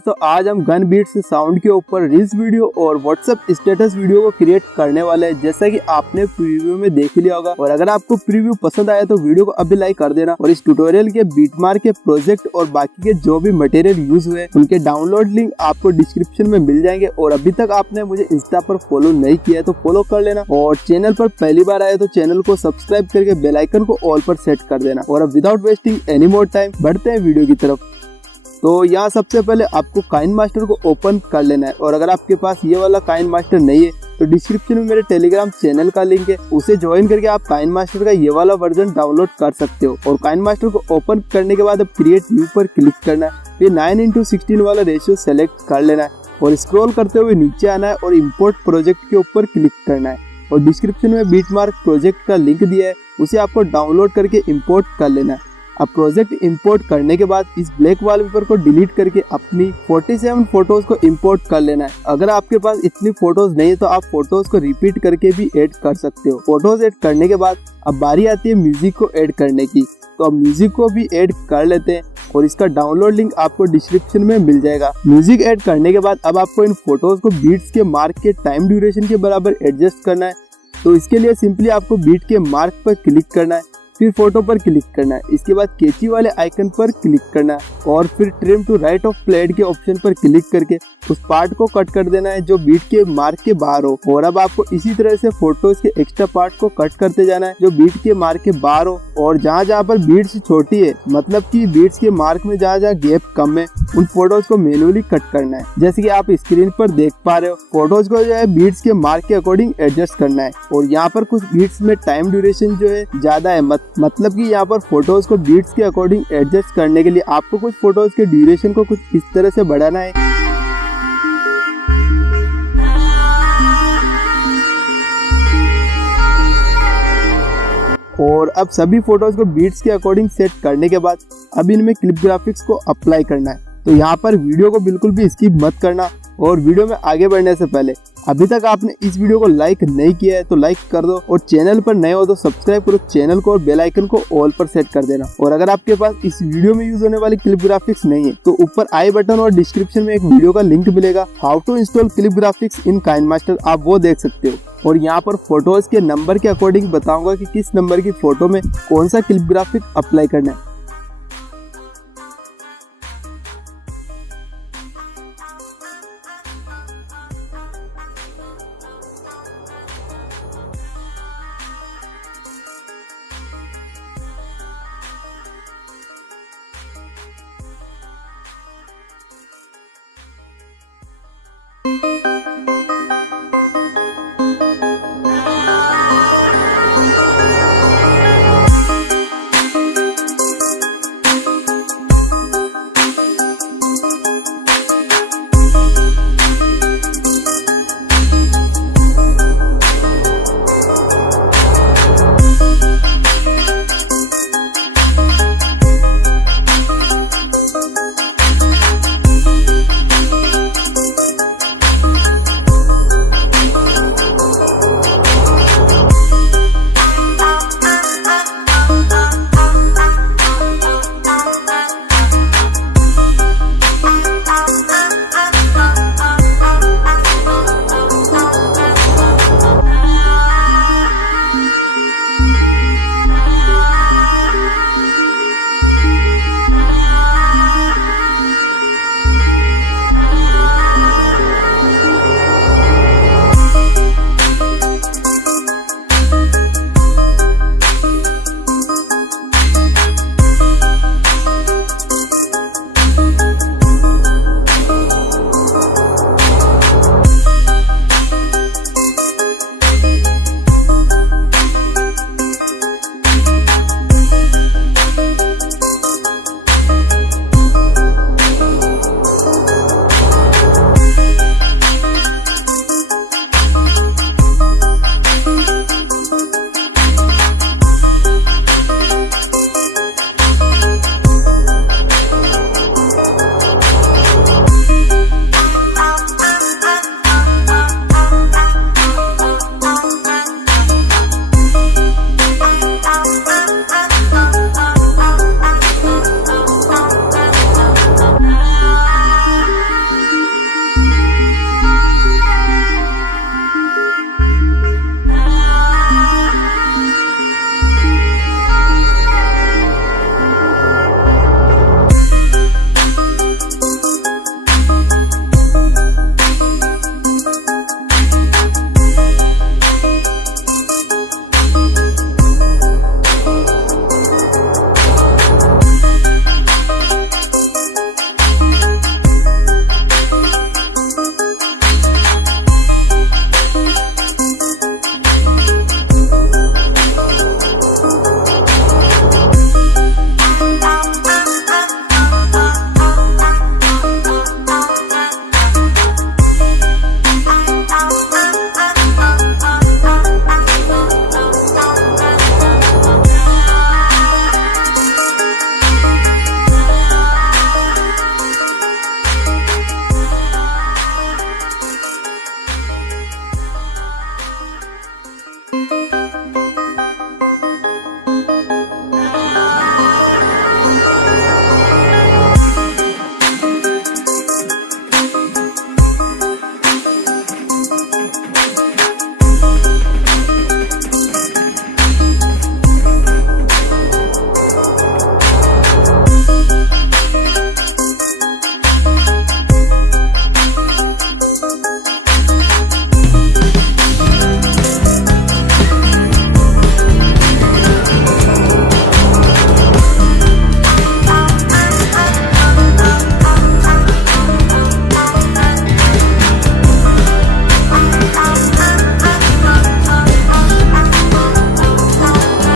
तो आज हम गन बीट से साउंड के ऊपर रील्स वीडियो और व्हाट्सएप स्टेटस वीडियो को क्रिएट करने वाले हैं, जैसा कि आपने प्रीव्यू में देख लिया होगा। और अगर आपको प्रीव्यू पसंद आया तो वीडियो को अभी लाइक कर देना। और इस ट्यूटोरियल के बीटमार्क के प्रोजेक्ट और बाकी के जो भी मटेरियल यूज हुए उनके डाउनलोड लिंक आपको डिस्क्रिप्शन में मिल जाएंगे। और अभी तक आपने मुझे इंस्टा पर फॉलो नहीं किया है तो फॉलो कर लेना। और चैनल पर पहली बार आए तो चैनल को सब्सक्राइब करके बेल आइकन को ऑल पर सेट कर देना। और अब without wasting any more time बढ़ते हैं वीडियो की तरफ। तो यहाँ सबसे पहले आपको काइनमास्टर को ओपन कर लेना है। और अगर आपके पास ये वाला काइनमास्टर नहीं है तो डिस्क्रिप्शन में मेरे टेलीग्राम चैनल का लिंक है, उसे ज्वाइन करके आप काइनमास्टर का ये वाला वर्जन डाउनलोड कर सकते हो। और काइनमास्टर को ओपन करने के बाद अब क्रिएट व्यू पर क्लिक करना है। फिर 9:16 वाला रेशियो सेलेक्ट कर लेना है और स्क्रॉल करते हुए नीचे आना है और इम्पोर्ट प्रोजेक्ट के ऊपर क्लिक करना है। और डिस्क्रिप्शन में बीटमार्क प्रोजेक्ट का लिंक दिया है, उसे आपको डाउनलोड करके इम्पोर्ट कर लेना है। अब प्रोजेक्ट इंपोर्ट करने के बाद इस ब्लैक वॉलपेपर को डिलीट करके अपनी 47 फोटोज को इंपोर्ट कर लेना है। अगर आपके पास इतनी फोटोज नहीं है तो आप फोटोज को रिपीट करके भी ऐड कर सकते हो। फोटोज ऐड करने के बाद अब बारी आती है म्यूजिक को ऐड करने की। तो अब म्यूजिक को भी ऐड कर लेते हैं और इसका डाउनलोड लिंक आपको डिस्क्रिप्शन में मिल जाएगा। म्यूजिक ऐड करने के बाद अब आपको इन फोटोज को बीट्स के मार्क के टाइम ड्यूरेशन के बराबर एडजस्ट करना है। तो इसके लिए सिंपली आपको बीट के मार्क पर क्लिक करना है, फिर फोटो पर क्लिक करना है। इसके बाद कैची वाले आइकन पर क्लिक करना है और फिर trim to right of plate के ऑप्शन पर क्लिक करके उस पार्ट को कट कर देना है जो बीट के मार्क के बाहर हो। और अब आपको इसी तरह से फोटोज के एक्स्ट्रा पार्ट को कट करते जाना है जो बीट के मार्क के बाहर हो। और जहाँ जहाँ पर बीट्स छोटी है, मतलब कि बीट्स के मार्क में जहाँ जहाँ गैप कम है, उन फोटोज को मैन्युअली कट करना है। जैसे कि आप स्क्रीन पर देख पा रहे हो, फोटोज को जो है बीट्स के मार्क के अकॉर्डिंग एडजस्ट करना है। और यहाँ पर कुछ बीट्स में टाइम ड्यूरेशन जो है ज्यादा है, मतलब कि यहाँ पर फोटोज को बीट्स के अकॉर्डिंग एडजस्ट करने के लिए आपको कुछ फोटोज के ड्यूरेशन को कुछ इस तरह से बढ़ाना है। और अब सभी फोटोज को बीट्स के अकॉर्डिंग सेट करने के बाद अब इनमें क्लिप ग्राफिक्स को अप्लाई करना है। तो यहाँ पर वीडियो को बिल्कुल भी स्किप मत करना। और वीडियो में आगे बढ़ने से पहले अभी तक आपने इस वीडियो को लाइक नहीं किया है तो लाइक कर दो। और चैनल पर नए हो तो सब्सक्राइब करो चैनल को और बेल आइकन को ऑल पर सेट कर देना। और अगर आपके पास इस वीडियो में यूज होने वाली क्लिप ग्राफिक्स नहीं है तो ऊपर आई बटन और डिस्क्रिप्शन में एक वीडियो का लिंक मिलेगा, how to install clip graphics in KineMaster, आप वो देख सकते हो। और यहाँ पर फोटोज के नंबर के अकॉर्डिंग बताऊंगा कि किस नंबर की फोटो में कौन सा क्लिप ग्राफिक अप्लाई करना है।